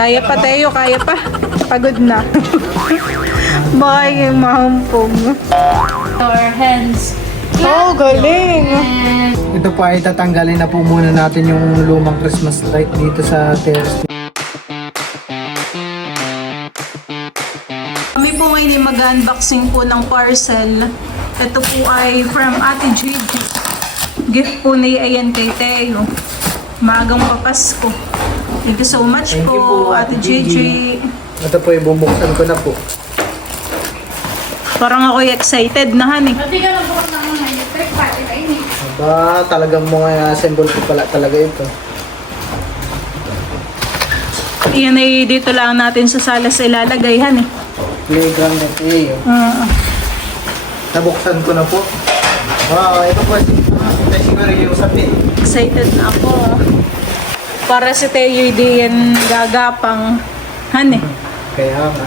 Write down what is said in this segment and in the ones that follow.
Kaya pa, Teo, kaya pa. Pagod na. Baka yung mahumpog. Your hands. Oh, galing. Ito po ay tatanggalin na po muna natin yung lumang Christmas light dito sa terrace. Kami po ngayon mag-unboxing po ng parcel. Ito po ay from Ate Gigi. Gift po ni Ayan kay Teo. Magang papasko. Thank you so much Thank po, you po, Ate Ate Gigi. Ito po yung bubuksan ko na po. Parang ako'y excited na, honey. Pati ka lang bukas ng mga electric party na ini. Aba, talagang mga symbol ko pala talaga ito. Yan ay dito lang natin sa salas ilalagay, honey. Playground na ito. Nabuksan ko na po. Wow, ito po siguro yung sapin. Excited na ako. Para si Teo di yan gagapang, honey. Kaya nga.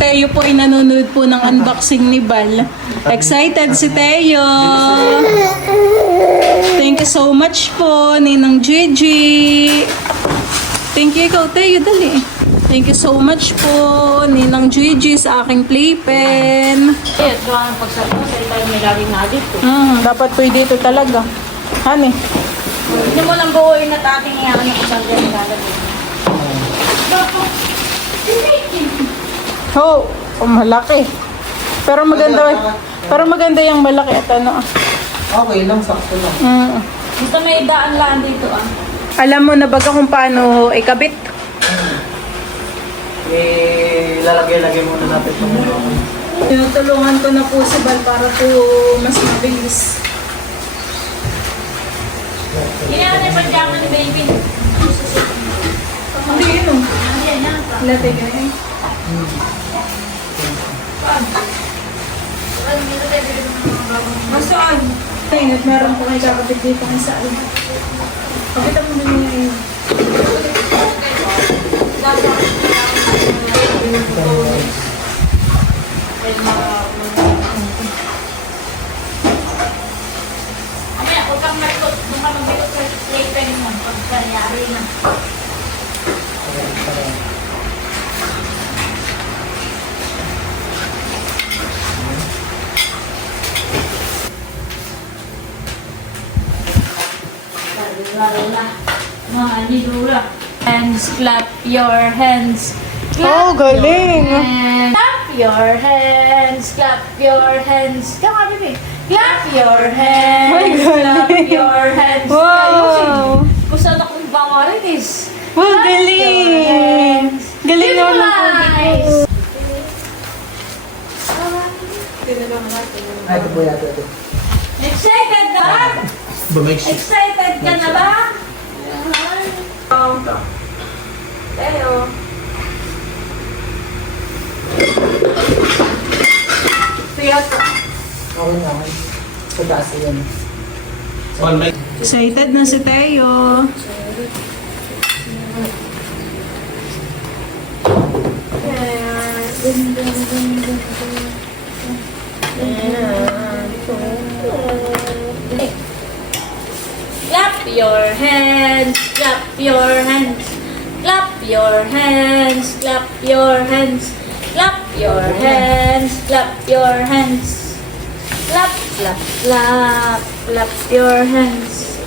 Teo po ay nanonood po ng unboxing ni Bal. Excited si Teo! Thank you so much po, Ninang Gigi! Thank you ikaw, Teo, dali. Thank you so much po, Ninang Gigi, sa aking playpen. Eh, ito ang pagsabi mo, sa ito may laging nagit ko. Dapat po dito talaga. Honey. Hindi mo lang buuin at ating iyakan ng isang dyan lalagay. Oh, malaki. Pero maganda yung malaki at ano. Okay lang, sakto lang. Basta may daan lang dito ah. Alam mo na baga kung paano ikabit? Lalagay-lagay muna natin itong Tinutulungan ko na po si Bal para po mas mabilis. Kailangan na yung pajama ni baby. Hindi yun o. Nandiyan na. Latay ka yan. Masaan? Ayun, at meron po kayo kakabit dito ng saan. Pakita mo na niya yun. Amaya, huwag kang malikot. Doon ka magbikot sa playpen mo. Pagkayari na. Mga nilura. Hands, clap your hands. Oh, galing! Clap your hands, clap your hands. Come on, baby. Clap your hands, Ay, clap galing. your hands. Wow! Kung saan akong bawarin is. Wow, Clap your galing! hands. Galing naman ng Visualize. Ay, ito po yata ito. Excited na ba? Excited ka na ba? Tayo. Tiyata. Okay na, okay. Sa taas yan. Excited na si Teo. Clap your hands, clap your hands, clap your hands, clap your hands, clap your hands, clap your hands, clap, clap, clap, clap your hands.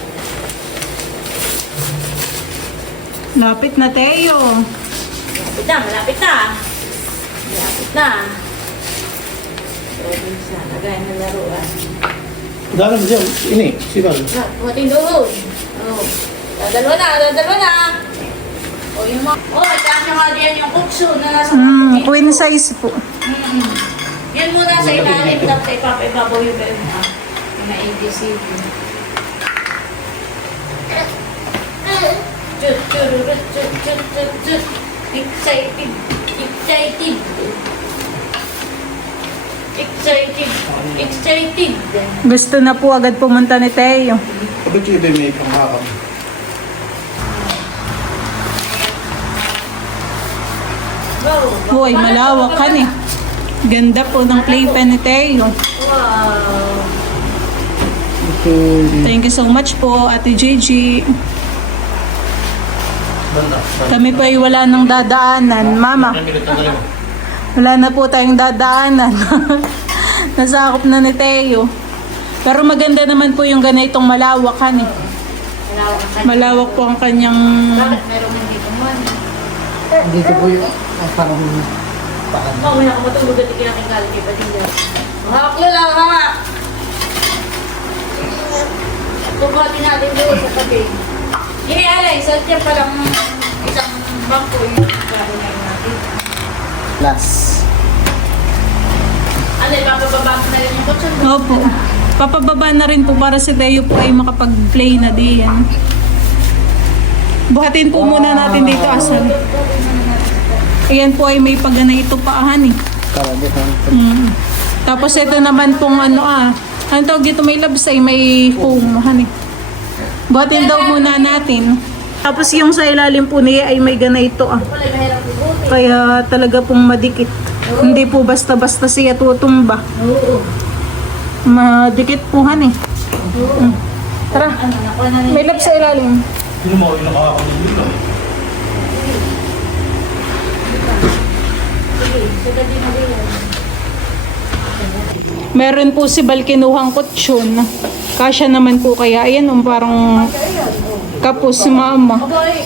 Lapit na, Teo. Malapit na, malapit na. Malapit na. Pwede siya, lagay na laruan. Dalam siya, ini, sibal. Buhating doon. Oh. Dadalwa na, dadalwa na. O yung mga... Oh, kasya nga diyan yung kukso na nasa... Queen size po. Yan muna sa ilalim, tapos ipapabaw yung bebe mo. Yung na-ADC. Chut, chut, chut, chut, chut, chut, chut. Excited. Excited. Excited. Excited. Gusto na po agad pumunta ni Teo. Kapag siya ito may panghakam. Go. Hoy, malawak ka ni. Ganda po ng playpen ni Teo. Wow. Ito, Thank you so much po, Ate Gigi. Kami po ay wala nang dadaanan. Mama, wala na po tayong dadaanan. Nasakop na ni Teo. Pero maganda naman po yung ganitong malawakan eh. Malawak po ang kanyang... Bakit meron man dito man? dito po yung parang paan. Oh, may nakamatulog at ikinaking galing kay Padilla. Hawak na lang, hawak! Tubuhatin natin doon sa tabi. Hindi, Alay, sa tiyan palang isang bangko yung gagawin natin. Last. Alay, papababa ko na rin yung kotson. Opo. Papababa na rin po para si Teo po ay makapag-play na diyan. Buhatin po muna natin dito asal. Ayan po ay may pagganito paahan eh. Karabot na. Tapos ito naman pong ano ano tawag dito, may labs ay may foam hani. Buhatin daw muna natin. Tapos yung sa ilalim po niya ay may ganito Wala, mahirap ibuti. Kaya talaga pong madikit. Hindi po basta-basta siya tutumba. Oo. Madikit po hani. Tara, Ano, nakuha na rin. may labs sa ilalim. Sino mo yung nakakakulit dito? Sige, sagad din na rin. Meron po si Balkinuhang kutsyon. Kasya naman po kaya. Ayan, parang kapos si mama. Aboy!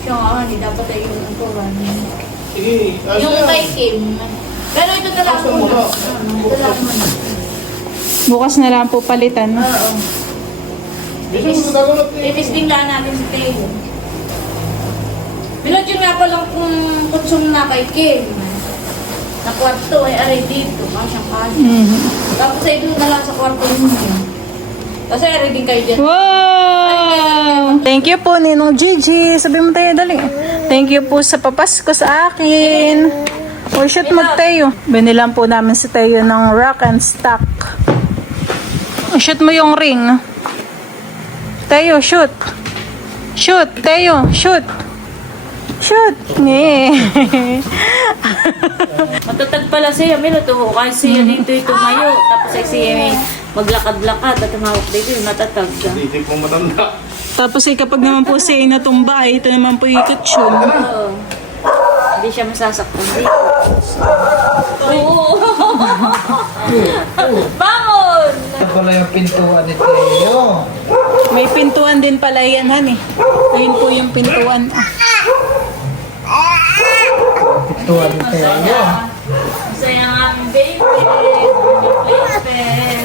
Siya nga, hindi dapat ay yung kuhan. Sige, Yung kay Kim. Pero ito na lang muna. Ito lang muna. Bukas na lang po palitan. Oo. Bisa mo nagalat eh. Itisting lang natin si Teo. Bilog yun nga palang kung kutsong na kay Kim. Na kwarto ay aray dito. Kasyang kasi. Tapos ay doon na lang sa kwarto ninyo. Kasi aray din kayo dyan. Wow! Thank you po, Ninong Gigi. Sabi mo tayo, dali. Thank you po sa papasko sa akin. O, shoot mo, Teo. Binilang po namin si Teo ng rock and stock. Shoot mo yung ring. Teo, shoot. Shoot, Teo, shoot. Shoot. Yeah. Matatag pala siya, minuto ho. Kasi siya dito tumayo. Tapos ay siya may maglakad-lakad at tumawag dito yung matatag. Hindi po matanda. Tapos kapag naman po siya ay natumba, ito naman po yung kutsyon. Oo. Hindi siya masasaktan dito. Oo. Bangon! Ito pala yung pintuan ni Teo. May pintuan din pala yan, honey. Ayun po yung pintuan. Pintuan ni Teo. Masaya nga aming baby. Playpen.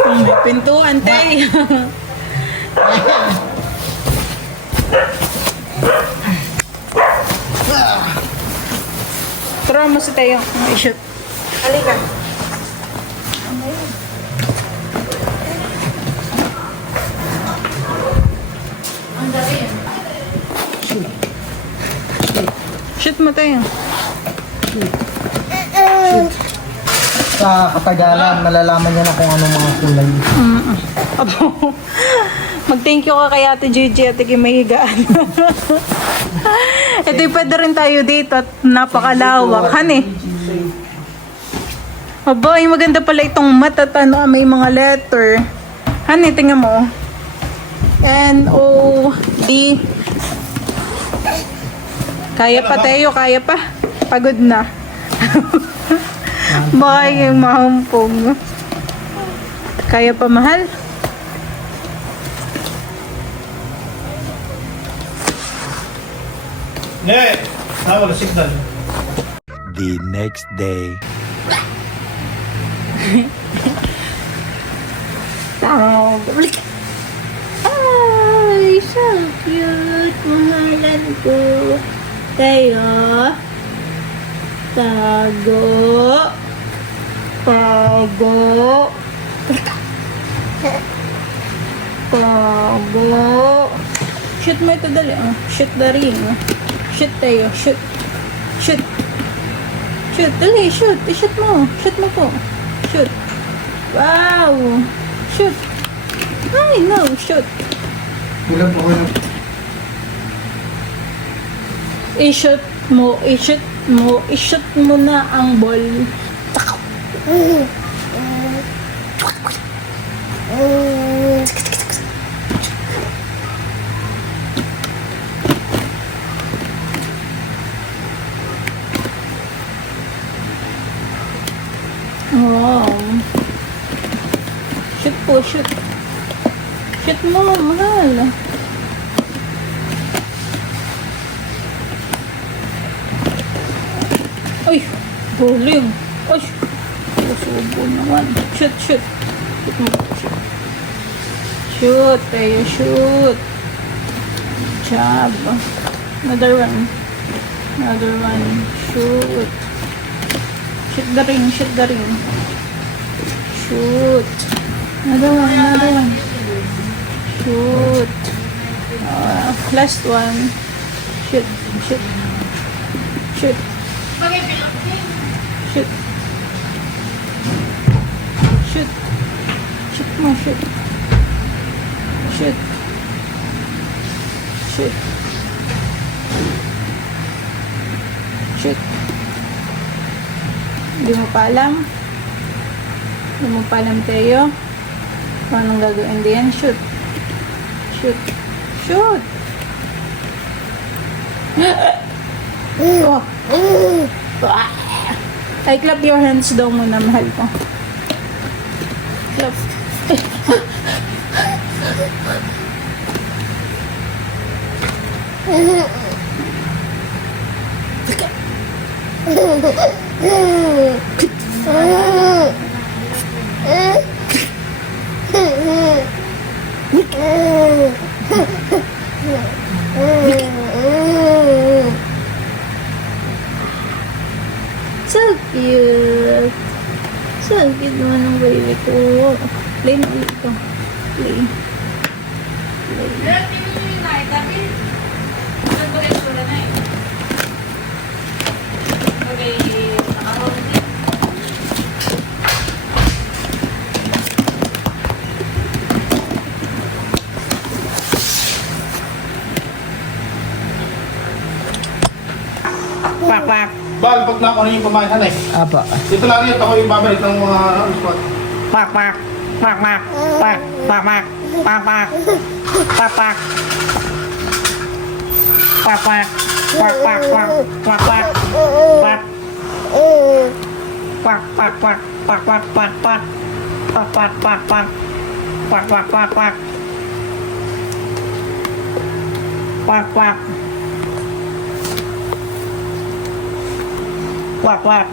May pintuan, Teo. Tara mo si Teo. May shoot. Halika. Ang dami yun. Shoot mo, Teo. Sa katagalan, malalaman niya na kung anong mga kulay. Abo. Mag-thank you ka kay Ate Gigi at kay Mahigaan. Ito pwede rin tayo dito at napakalawak. Honey. Aba, ay maganda pala itong matat, may mga letter. Honey, tingnan mo. N-O-D. Kaya pa, Teo, kaya pa. Pagod na. Baka yung mahumpong. Kaya pa, mahal? Ne! Wala signal. The next day. Ay, so cute. Mahalan ko. Tayo. Tago. Tago. Tago. Shoot mo ito dali. Shoot the ring. Shoot tayo. Shoot. Shoot. Shoot. Dali. Shoot. I-shoot mo. Shoot mo po. Shoot. Wow. Shoot. Ay, no. Shoot. Ulan po ko na. I-shoot mo. I-shoot mo. I-shoot mo na ang ball. po, shoot. Shoot mo, mahal. Ay, galing. Ay, susubo naman. Shoot, shoot. Shoot mo, shoot. Shoot, Teo, shoot. Job. Another one. Another one. Shoot. Shoot the ring, shoot the ring. Shoot. Another one, another one. Shoot. Last one. Shoot, shoot. Shoot. Shoot. Shoot. Shoot mo, shoot. Shoot. Shoot. Shoot. Hindi mo pa alam? Hindi mo pa alam, Teo? Kung anong gagawin din? Shoot. Shoot. Shoot! Oh. Ay, clap your hands daw muna, mahal ko. Clap. So cute. So cute naman ng baby ko. Play na ulit ko. Play. Pak, pak. Bal, pag nakuha yung pamain, hanay. Apa. Dito lang rin, ako yung babalik ng mga spot. Pak, pak. Pak, pak. Pak, pak, pak. Pak, pak. Pak, pak. Pak, pak. Pak, pak, pak. Pak, pak. Pak. Pak, pak, pak. Pak, pak, pak, pak. Pak, pak, pak, pak. Pak, pak, pak, pak. Pak, pak. Pak, pak.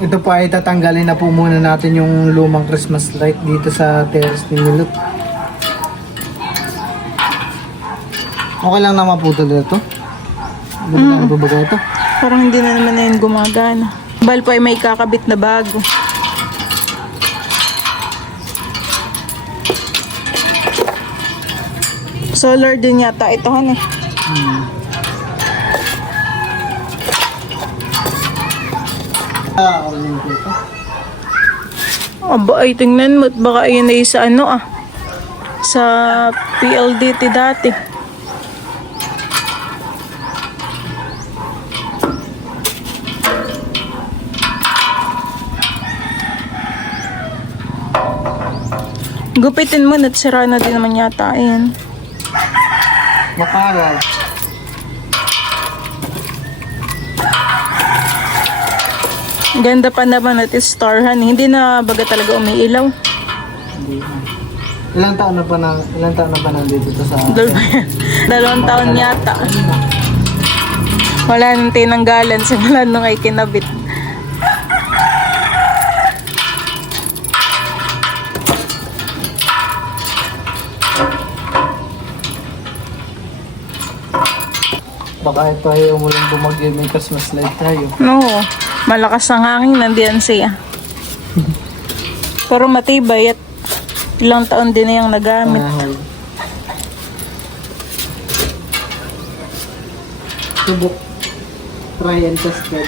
Ito po ay tatanggalin na po muna natin yung lumang Christmas light dito sa terrace ni Milot. Okay lang na maputol ito. Ganda ba ba ito? Parang hindi na naman na yun gumagana. Bal po ay may kakabit na bago. Solar din yata ito, han eh. Ah, okay po ito. Aba ay tingnan mo, baka yun ay sa ano sa PLDT dati. Gupitin mo, natsira na din naman yata yan. Makaral. Ganda pa naman at starhan. Hindi na baga talaga umiilaw. Ilang taon na ba nandito to sa... 2 taon yata. Wala nang tinanggalan simula nung ay kinabit. Baka ito ay umulang bumagyo, may Christmas light tayo. No, malakas ang hangin, nandiyan siya. Pero matibay at ilang taon din na yung nagamit. Subok. Try and tested.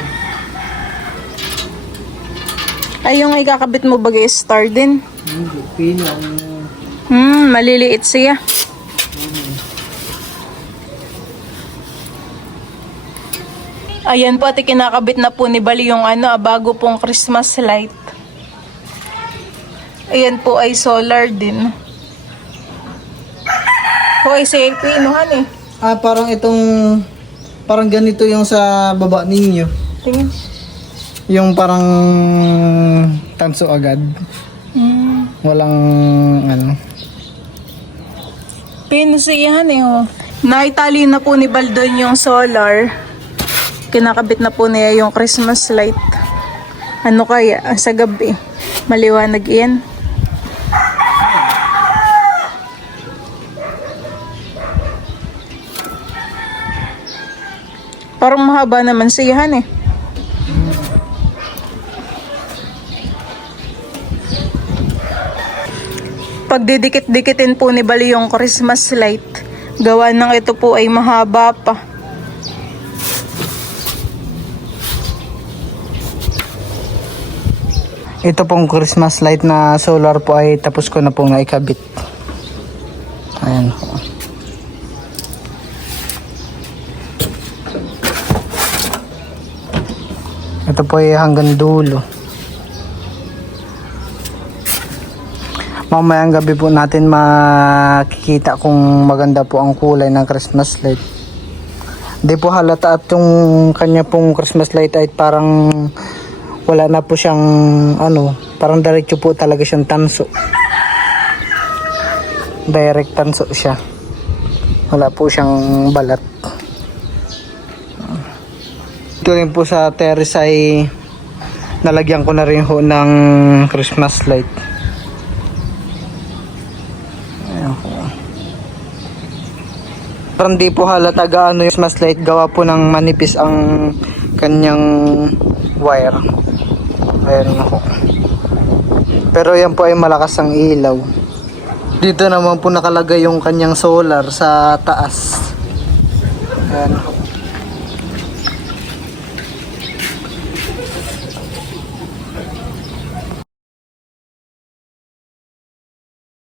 Ay, yung ikakabit mo bagay star din. Hindi, pinang. Maliliit siya. Ayan po, ati kinakabit na po ni Bali yung bago pong Christmas light. Ayan po ay solar din. O ay sa pinuhan eh. Ah, parang itong... Parang ganito yung sa baba ninyo. Tingin. Yung parang tanso agad. Walang ano. Pinasiyahan eh, oh. Naitali na po ni Baldon yung solar. Kinakabit na po niya yung Christmas light. Ano kaya sa gabi? Maliwanag yan. Parang mahaba naman siyahan eh. Pagdidikit-dikitin po ni Bali yung Christmas light, gawa ng ito po ay mahaba pa. Ito pong Christmas light na solar po ay tapos ko na pong naikabit. Ayan po. Ito po ay hanggang dulo. Mamayang gabi po natin makikita kung maganda po ang kulay ng Christmas light. Di po halata at yung kanya pong Christmas light ay parang wala na po siyang ano, parang diretso po talaga siyang tanso. Direct tanso siya. Wala po siyang balat. Ito rin po sa terrace ay nalagyan ko na rin ho ng Christmas light. Ayan po. Parang di po halata gaano yung Christmas light, gawa po ng manipis ang kanyang wire. Ayan ako. Pero yan po ay malakas ang ilaw. Dito naman po nakalagay yung kanyang solar sa taas. Ayan ako.